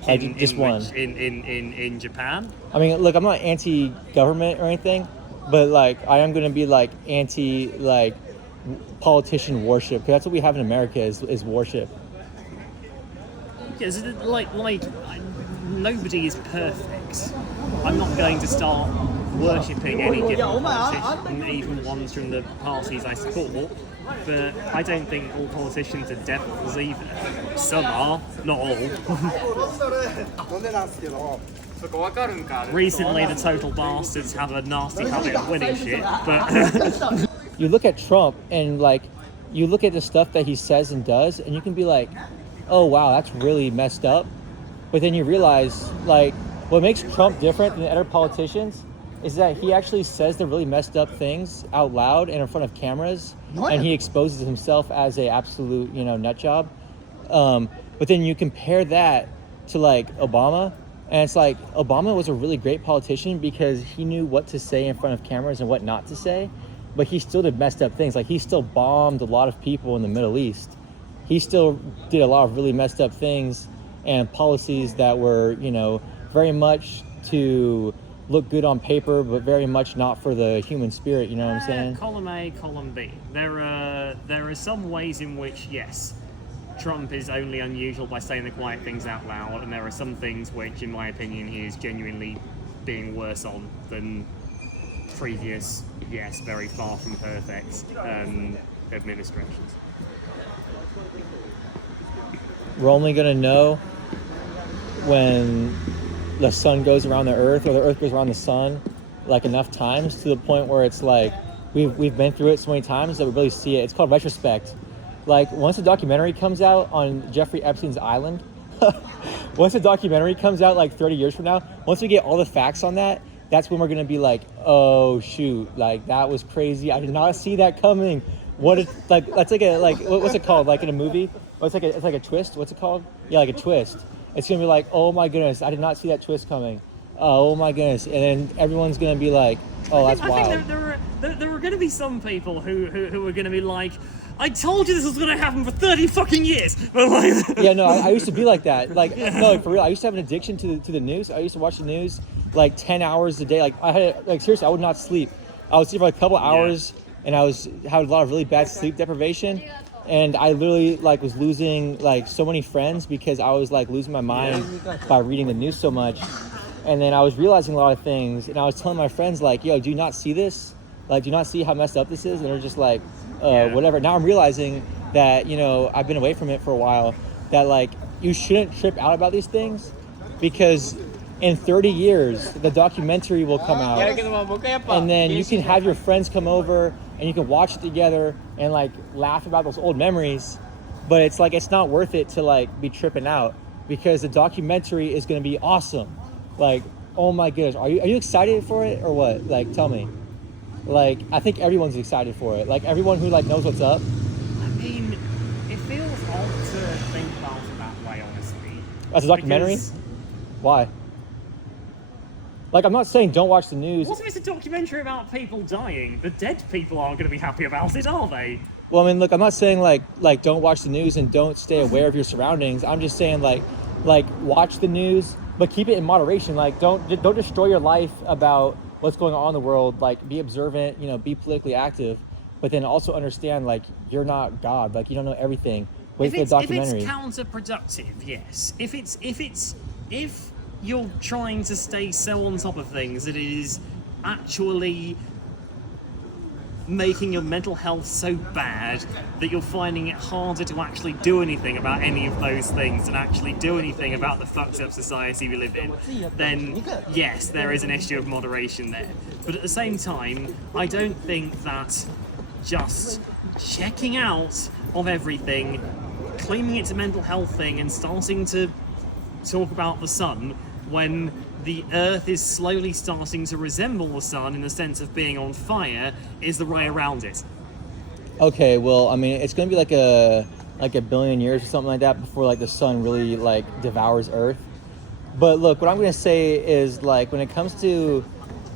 Like, just one. In Japan. I mean, look, I'm not anti-government or anything, but like, I am gonna be like anti like politician worship, because that's what we have in America is worship. Because nobody is perfect. I'm not going to start worshipping any given politician, even ones from the parties I support. But I don't think all politicians are devils either. Some are, not all. Recently, the total bastards have a nasty habit of winning shit, but You look at Trump and like, you look at the stuff that he says and does, and you can be like, oh wow, that's really messed up. But then you realize, like, what makes Trump different than other politicians is that he actually says the really messed up things out loud and in front of cameras, and he exposes himself as a absolute, nut job. But then you compare that to like Obama, and it's like, Obama was a really great politician because he knew what to say in front of cameras and what not to say, but he still did messed up things. Like, he still bombed a lot of people in the Middle East. He still did a lot of really messed up things and policies that were, very much to, look good on paper, but very much not for the human spirit. You know what I'm saying? Column A, column B. There are some ways in which, yes, Trump is only unusual by saying the quiet things out loud, and there are some things which, in my opinion, he is genuinely being worse on than previous, yes, very far from perfect administrations. We're only gonna know when the sun goes around the earth, or the earth goes around the sun, like enough times to the point where it's like we've been through it so many times that we really see it. It's called retrospect. Like once a documentary comes out on Jeffrey Epstein's island, once a documentary comes out like 30 years from now, once we get all the facts on that, that's when we're gonna be like, oh shoot, like that was crazy. I did not see that coming. What is like? That's like a what's it called? Like in a movie, it's like a twist. What's it called? Yeah, like a twist. It's gonna be like, oh my goodness, I did not see that twist coming. Oh my goodness, and then everyone's gonna be like, oh, that's wild. I think there are going to be some people who are going to be like, I told you this was going to happen for 30 fucking years. But like, yeah, no, I used to be like that. Like, no, like, for real, I used to have an addiction to the news. I used to watch the news like 10 hours a day. Like I had, like seriously, I would not sleep. I would sleep for like a couple hours, and I had a lot of really bad sleep deprivation. And I literally like was losing like so many friends because I was like losing my mind by reading the news so much. And then I was realizing a lot of things, and I was telling my friends like, yo, do you not see this? Like, do you not see how messed up this is? And they're just like, whatever. Now I'm realizing that, you know, I've been away from it for a while, that like you shouldn't trip out about these things, because in 30 years the documentary will come out, and then you can have your friends come over and you can watch it together and like laugh about those old memories. But it's like, it's not worth it to like be tripping out, because the documentary is going to be awesome. Like, oh my goodness, are you excited for it or what? Like, tell me. Like, I think everyone's excited for it. Like, everyone who like knows what's up. I mean, it feels odd to think about it that way, honestly. As a documentary? Because... Why? Like, I'm not saying don't watch the news. What if it's a documentary about people dying? The dead people aren't going to be happy about it, are they? Well, I mean, look, I'm not saying like don't watch the news and don't stay aware of your surroundings. I'm just saying like watch the news, but keep it in moderation. Like, don't destroy your life about what's going on in the world. Like, be observant, you know, be politically active, but then also understand like you're not God. Like, you don't know everything. Wait for the documentary. If it's counterproductive, yes. If you're trying to stay so on top of things that it is actually making your mental health so bad that you're finding it harder to actually do anything about any of those things and actually do anything about the fucked up society we live in, then yes, there is an issue of moderation there. But at the same time, I don't think that just checking out of everything, claiming it's a mental health thing, and starting to talk about the sun when the Earth is slowly starting to resemble the sun in the sense of being on fire is the way around it. Okay, well, I mean, it's gonna be like a billion years or something like that before like the sun really like devours Earth. But look, what I'm gonna say is like when it comes to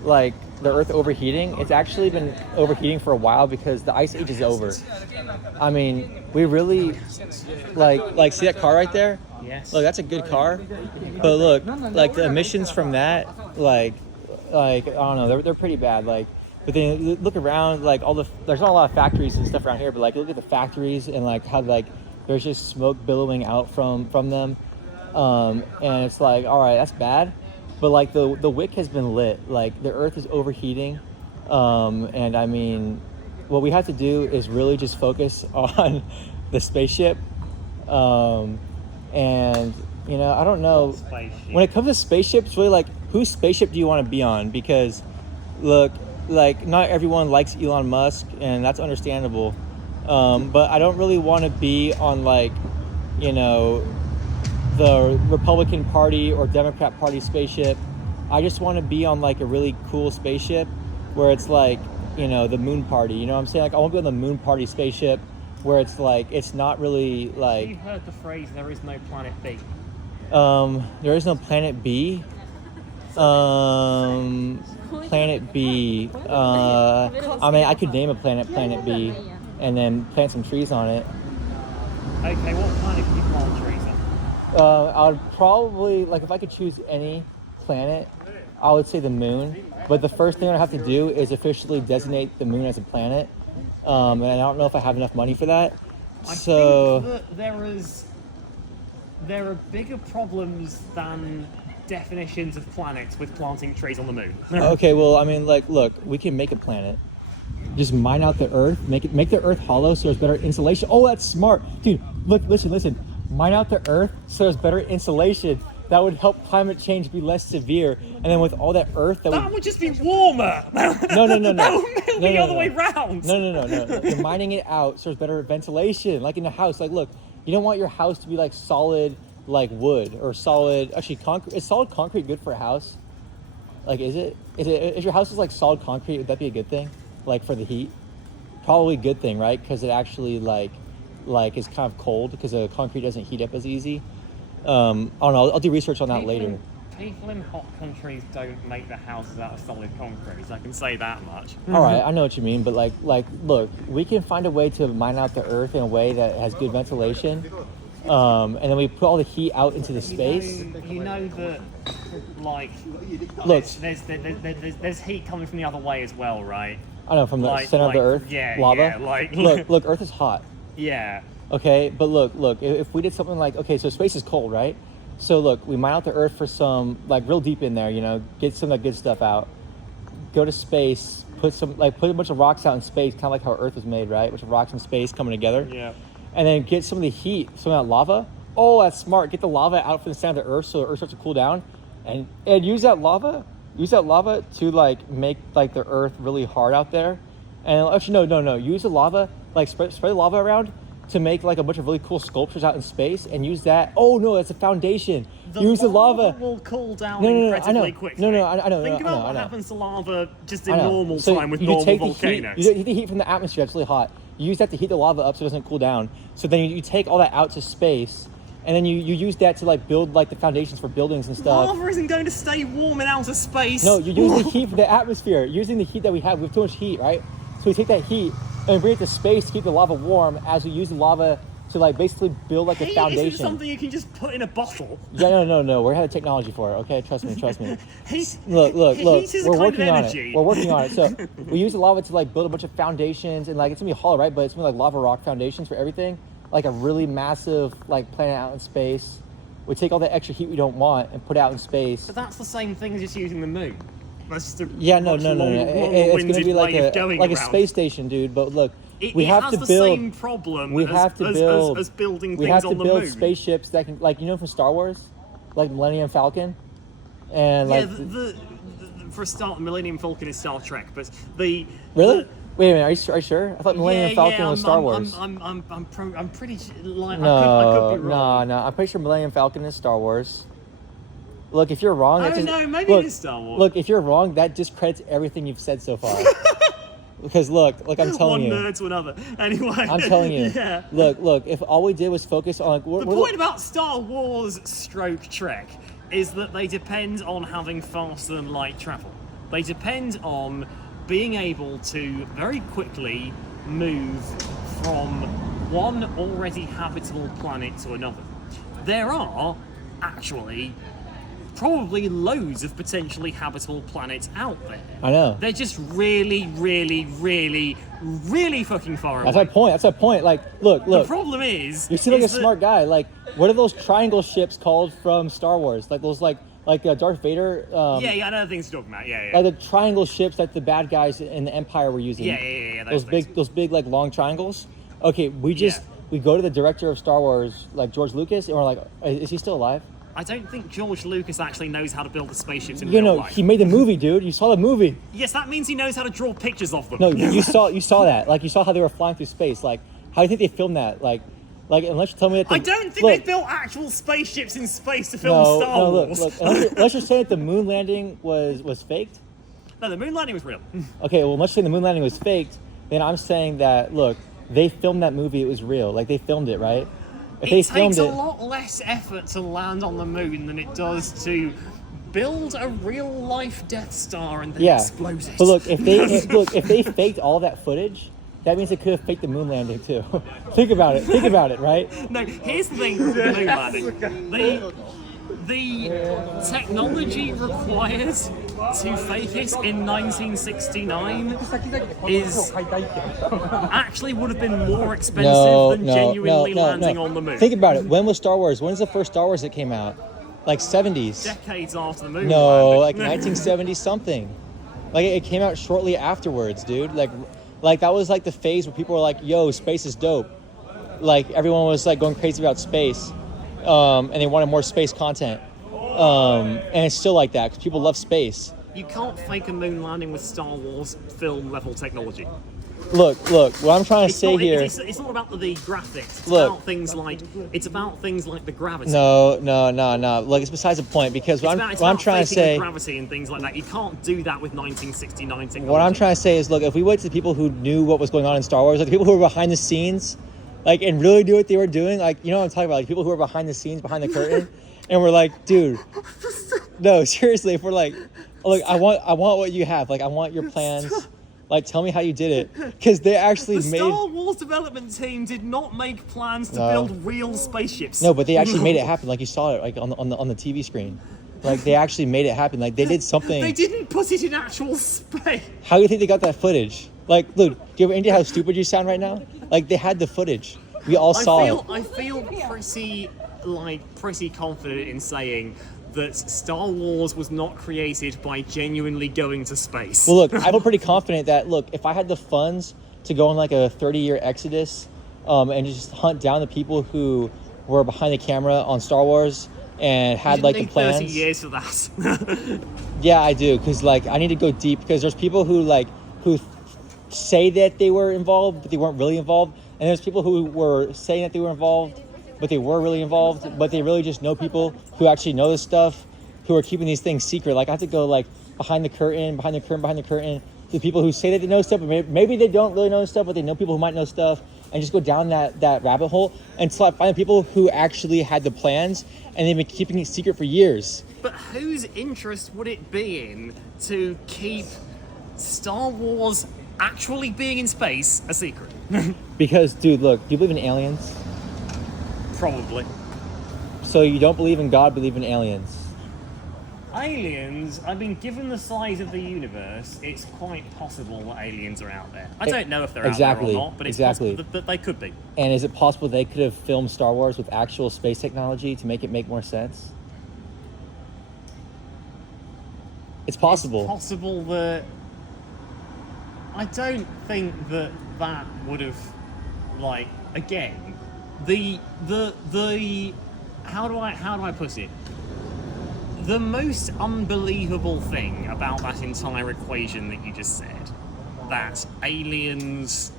like the Earth overheating, it's actually been overheating for a while because the ice age is over. I mean, we really like see that car right there? Yes. Look, that's a good car. But look, like the emissions from that, like I don't know, they're pretty bad. Like, but then look around, like there's not a lot of factories and stuff around here, but like look at the factories and like how like there's just smoke billowing out from them, and it's like, all right, that's bad. But like the wick has been lit. Like the Earth is overheating, and I mean, what we have to do is really just focus on the spaceship. And you know, I don't know. When it comes to spaceships, really like whose spaceship do you want to be on? Because look, like not everyone likes Elon Musk, and that's understandable. But I don't really want to be on like, you know, the Republican Party or Democrat Party spaceship. I just want to be on like a really cool spaceship where it's like, you know, the Moon Party. You know what I'm saying? Like I want to be on the Moon Party spaceship where it's like it's not really like. You've heard the phrase "there is no planet B." There is no planet B. Planet B. I mean, I could name a planet B, and then plant some trees on it. Okay, what planet could you plant trees on? I would probably like if I could choose any planet. I would say the moon. But the first thing I have to do is officially designate the moon as a planet. And I don't know if I have enough money for that. I So think that there are bigger problems than definitions of planets with planting trees on the moon. okay, well, I mean, like, look, we can make a planet. Just mine out the Earth, make the Earth hollow so there's better insulation. Oh, that's smart, dude. Look, listen. Mine out the Earth so there's better insulation. That would help climate change be less severe. And then with all that Earth, that would just be warmer. No. That would be the other way round. No. You're mining it out so there's better ventilation, like in a house. Like, look, you don't want your house to be like solid, like wood or solid. Actually, concrete. Is solid concrete good for a house? Like, is it? If your house is like solid concrete, would that be a good thing? Like for the heat? Probably a good thing, right? Because it actually like is kind of cold because the concrete doesn't heat up as easy. I don't know. I'll do research on that later. People in hot countries don't make their houses out of solid concrete. I can say that much. All right, I know what you mean, but like, look, we can find a way to mine out the Earth in a way that has good ventilation, and then we put all the heat out into the space. You know that, like, look, there's heat coming from the other way as well, right? I know, from the center of the Earth, lava. Yeah, look, Earth is hot. Yeah. Okay, but look, if we did something like, okay, so space is cold, right? So look, we mine out the Earth for some, like, real deep in there, you know, get some of that good stuff out. Go to space, put a bunch of rocks out in space, kind of like how Earth was made, right? A bunch of rocks in space coming together. Yeah. And then get some of the heat, some of that lava. Oh, that's smart. Get the lava out from the center of the Earth so the Earth starts to cool down, and use that lava to like make like the Earth really hard out there. And actually, no. Use the lava, like spread the lava around to make like a bunch of really cool sculptures out in space, and use that. Oh no, that's a foundation. Use the lava. Will cool down incredibly quickly. I know. Think about what happens to lava just in I know. normal So time with you normal take the volcanoes. Heat, you take the heat from the atmosphere. It's really hot. You use that to heat the lava up so it doesn't cool down. So then you take all that out to space, and then you use that to like build like the foundations for buildings and stuff. Lava isn't going to stay warm in outer space. No, you use the heat from the atmosphere. Using the heat that we have. We have too much heat, right? So we take that heat and bring it to space to keep the lava warm as we use the lava to like basically build like a foundation. Isn't something you can just put in a bottle. Yeah, no. We have the technology for it. Okay, trust me. Heat Look. Heat We're working on it. We're working on it. So we use the lava to like build a bunch of foundations, and like it's gonna be hollow, right? But it's gonna be like lava rock foundations for everything. Like a really massive like planet out in space. We take all the extra heat we don't want and put it out in space. But that's the same thing as just using the moon. That's just a no. It's gonna be like a space station, dude. But look. We have to build the same problem as building things on the moon. We have to build spaceships that can, like, you know, from Star Wars, like Millennium Falcon, and like. For a start, Millennium Falcon is Star Trek, but the really. Wait a minute, are you sure? I thought Millennium Falcon was Star Wars. I'm pretty like no, I could be wrong. No. I'm pretty sure Millennium Falcon is Star Wars. Look, if you're wrong, maybe it is Star Wars. Look, if you're wrong, that discredits everything you've said so far. Because look, I'm telling you. One nerd to another. Anyway. I'm telling you. Yeah. Look. If all we did was focus on the point about Star Wars / Trek is that they depend on having faster than light travel. They depend on being able to very quickly move from one already habitable planet to another. There are actually probably loads of potentially habitable planets out there. I know. They're just really fucking far away. That's my point. Like, look. The problem is... You seem like a smart guy. Like, what are those triangle ships called from Star Wars? Like those, like Darth Vader... I know the things you're talking about. Yeah. Like the triangle ships that the bad guys in the Empire were using. Yeah. Those big, like, long triangles. Okay, we go to the director of Star Wars, like George Lucas, and we're like, is he still alive? I don't think George Lucas actually knows how to build the spaceships in real life. He made the movie, dude. You saw the movie. Yes, that means he knows how to draw pictures of them. No, you saw that. Like, you saw how they were flying through space. Like, how do you think they filmed that? Like unless you tell me that I don't think they built actual spaceships in space to film Star Wars. Look, unless you're saying that the moon landing was faked. No, the moon landing was real. Okay, well, unless you're saying the moon landing was faked, then I'm saying that, look, they filmed that movie, it was real. Like, they filmed it, right? It takes a lot less effort to land on the moon than it does to build a real-life Death Star and then explode it. But look, if they faked all that footage, that means they could have faked the moon landing too. Think about it, right? No, here's the thing with the moon landing. The technology required to fake it in 1969 is actually would have been more expensive than genuinely landing on the moon. Think about it. When was Star Wars? When was the first Star Wars that came out? Like 70s. Decades after the moon No, landing. like 1970 something. Like it came out shortly afterwards, dude. Like that was like the phase where people were like, "Yo, space is dope." Like everyone was like going crazy about space, and they wanted more space content. And it's still like that because people love space. You can't fake a moon landing with Star Wars film level technology. Look, what I'm trying to say here. It's not about the graphics. It's about things like the gravity. No. Look, it's besides the point because what I'm trying to say. Gravity and things like that. You can't do that with 1969 technology. What I'm trying to say is, look, if we went to the people who knew what was going on in Star Wars, like the people who were behind the scenes, like and really knew what they were doing, like you know what I'm talking about, like people who were behind the scenes, behind the curtain, and we're like, dude, no, seriously, if we're like, look, I want what you have, like I want your plans. Like, tell me how you did it, because they actually the Star Wars development team did not make plans to build real spaceships. No, but they actually made it happen. Like you saw it, like on the TV screen. Like they actually made it happen. Like they did something. They didn't put it in actual space. How do you think they got that footage? Like, look, do you have any idea how stupid you sound right now? Like they had the footage. We all saw it. I feel pretty confident in saying that Star Wars was not created by genuinely going to space. Well, look, I feel pretty confident that, look, if I had the funds to go on like a 30-year exodus and just hunt down the people who were behind the camera on Star Wars and had like the plans. 30 years for that. Yeah, I do, because like I need to go deep because there's people who say that they were involved, but they weren't really involved. And there's people who were saying that they were involved, but they were really involved, but they really just know people who actually know this stuff, who are keeping these things secret. Like I have to go like behind the curtain, to the people who say that they know stuff, but maybe they don't really know stuff, but they know people who might know stuff, and just go down that rabbit hole until I find the people who actually had the plans, and they've been keeping it secret for years. But whose interest would it be in to keep Star Wars actually being in space a secret? Because, dude, look, do you believe in aliens? Probably. So you don't believe in God, believe in aliens? Aliens, I mean, given the size of the universe, it's quite possible that aliens are out there. I don't know if they're out there or not, but it's possible that they could be. And is it possible they could have filmed Star Wars with actual space technology to make it make more sense? It's possible. It's possible that... I don't think that would have, like, again... The how do I put it? The most unbelievable thing about that entire equation that you just said, that aliens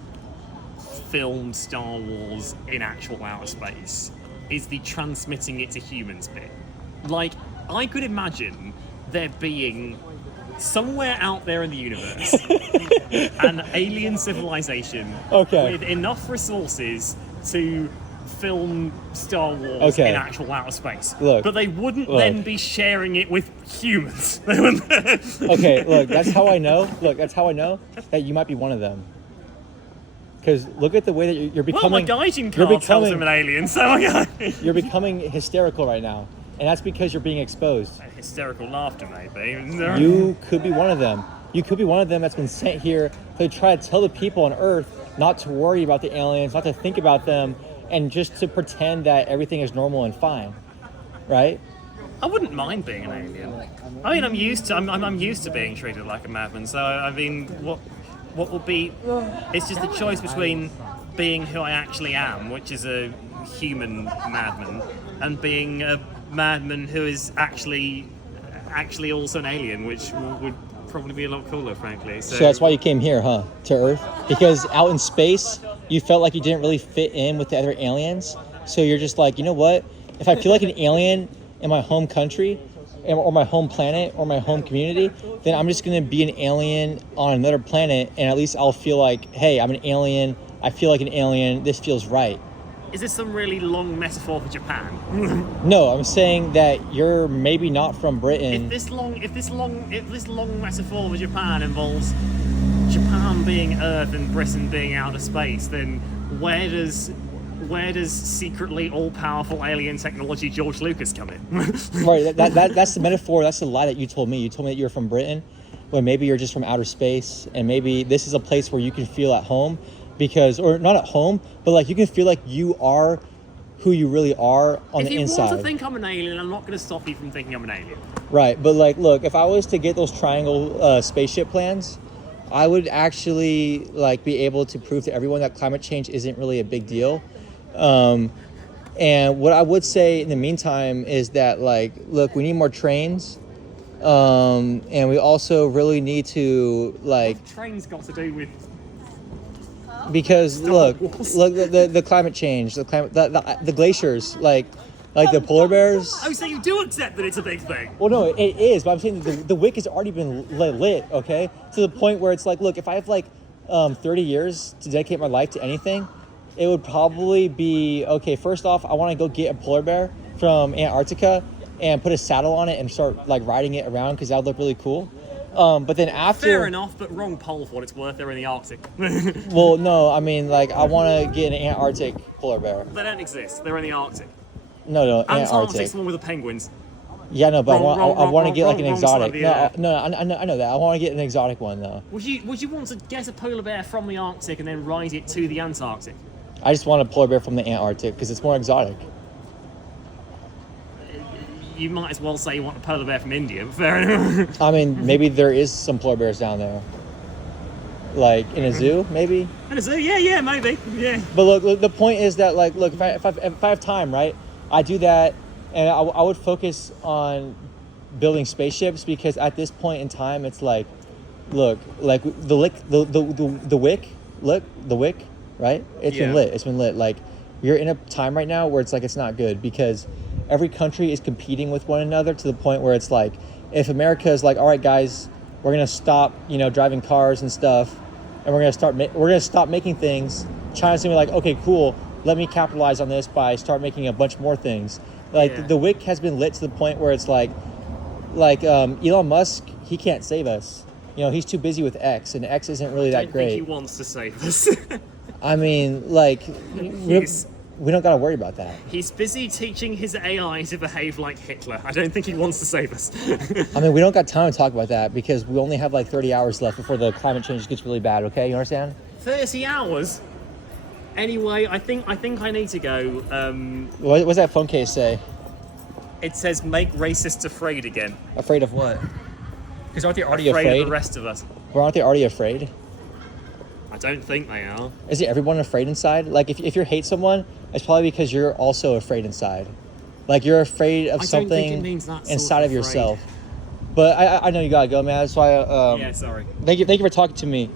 filmed Star Wars in actual outer space, is the transmitting it to humans bit. Like, I could imagine there being somewhere out there in the universe an alien civilization with enough resources to film Star Wars in actual outer space. But they wouldn't then be sharing it with humans. Okay, look, that's how I know that you might be one of them. Because look at the way that you're becoming... Well, my gaijin card tells him an alien, so you're becoming hysterical right now. And that's because you're being exposed. Hysterical laughter, maybe. You could be one of them. You could be one of them that's been sent here to try to tell the people on Earth not to worry about the aliens, not to think about them, and just to pretend that everything is normal and fine, right? I wouldn't mind being an alien. I mean, I'm used to being treated like a madman. So I mean, what would be? It's just a choice between being who I actually am, which is a human madman, and being a madman who is actually also an alien, which would probably be a lot cooler, frankly. So that's why you came here, huh? To Earth? Because out in space, you felt like you didn't really fit in with the other aliens. So you're just like, you know what? If I feel like an alien in my home country, or my home planet, or my home community, then I'm just going to be an alien on another planet, and at least I'll feel like, hey, I'm an alien. I feel like an alien. This feels right. Is this some really long metaphor for Japan? No, I'm saying that you're maybe not from Britain. If this long metaphor for Japan involves Japan being Earth and Britain being outer space, then where does where does secretly all-powerful alien technology George Lucas come in? Right, that's the metaphor, that's the lie that you told me. You told me that you're from Britain, or maybe you're just from outer space, and maybe this is a place where you can feel at home, because, or not at home, but like you can feel like you are who you really are on the inside. If you want to think I'm an alien, I'm not going to stop you from thinking I'm an alien. Right, but like, look, if I was to get those triangle spaceship plans, I would actually like be able to prove to everyone that climate change isn't really a big deal. And what I would say in the meantime is that, like, look, we need more trains, and we also really need to, like, Trains got to do with because look the climate change, the glaciers, like the polar bears. Oh, so you do accept that it's a big thing? Well, no, it is, but I'm saying the wick has already been lit, okay, to the point where it's like, look, if I have like 30 years to dedicate my life to anything, it would probably be, okay, first off, I want to go get a polar bear from Antarctica and put a saddle on it and start like riding it around, because that would look really cool. But then after... Fair enough, but wrong pole for what it's worth. They're in the Arctic. Well, no, I mean, like, I want to get an Antarctic polar bear. They don't exist. They're in the Arctic. No, Antarctic. Antarctic's the one with the penguins. Yeah, no, but I want to get like an wrong side of exotic. the No, air. no, I know that. I want to get an exotic one though. Would you want to get a polar bear from the Arctic and then ride it to the Antarctic? I just want a polar bear from the Antarctic because it's more exotic. You might as well say you want a polar bear from India, but fair enough. I mean, maybe there is some polar bears down there. Like in a zoo, maybe. In a zoo, yeah, maybe, yeah. But look, the point is that, like, look, if I have time, right, I do that, and I would focus on building spaceships, because at this point in time, it's like, look, like the wick, right? It's been lit. It's been lit. Like, you're in a time right now where it's like it's not good, because every country is competing with one another to the point where it's like, if America is like, all right, guys, we're gonna stop, driving cars and stuff, and we're gonna stop making things. China's gonna be like, okay, cool. Let me capitalize on this by start making a bunch more things. Like the wick has been lit to the point where it's like Elon Musk, he can't save us. He's too busy with X, and X isn't really that great. I think he wants to save us. I mean, like, we don't got to worry about that. He's busy teaching his AI to behave like Hitler. I don't think he wants to save us. I mean, we don't got time to talk about that because we only have like 30 hours left before the climate change gets really bad, okay? You understand? 30 hours? Anyway, I think I need to go. What does that phone case say? It says, make racists afraid again. Afraid of what? Because aren't they already afraid of the rest of us. Well, aren't they already afraid? I don't think they are. Is everyone afraid inside? Like, if you hate someone, it's probably because you're also afraid inside. Like, you're afraid of something inside of yourself. But I know you gotta go, man. That's why. Yeah, sorry. Thank you for talking to me.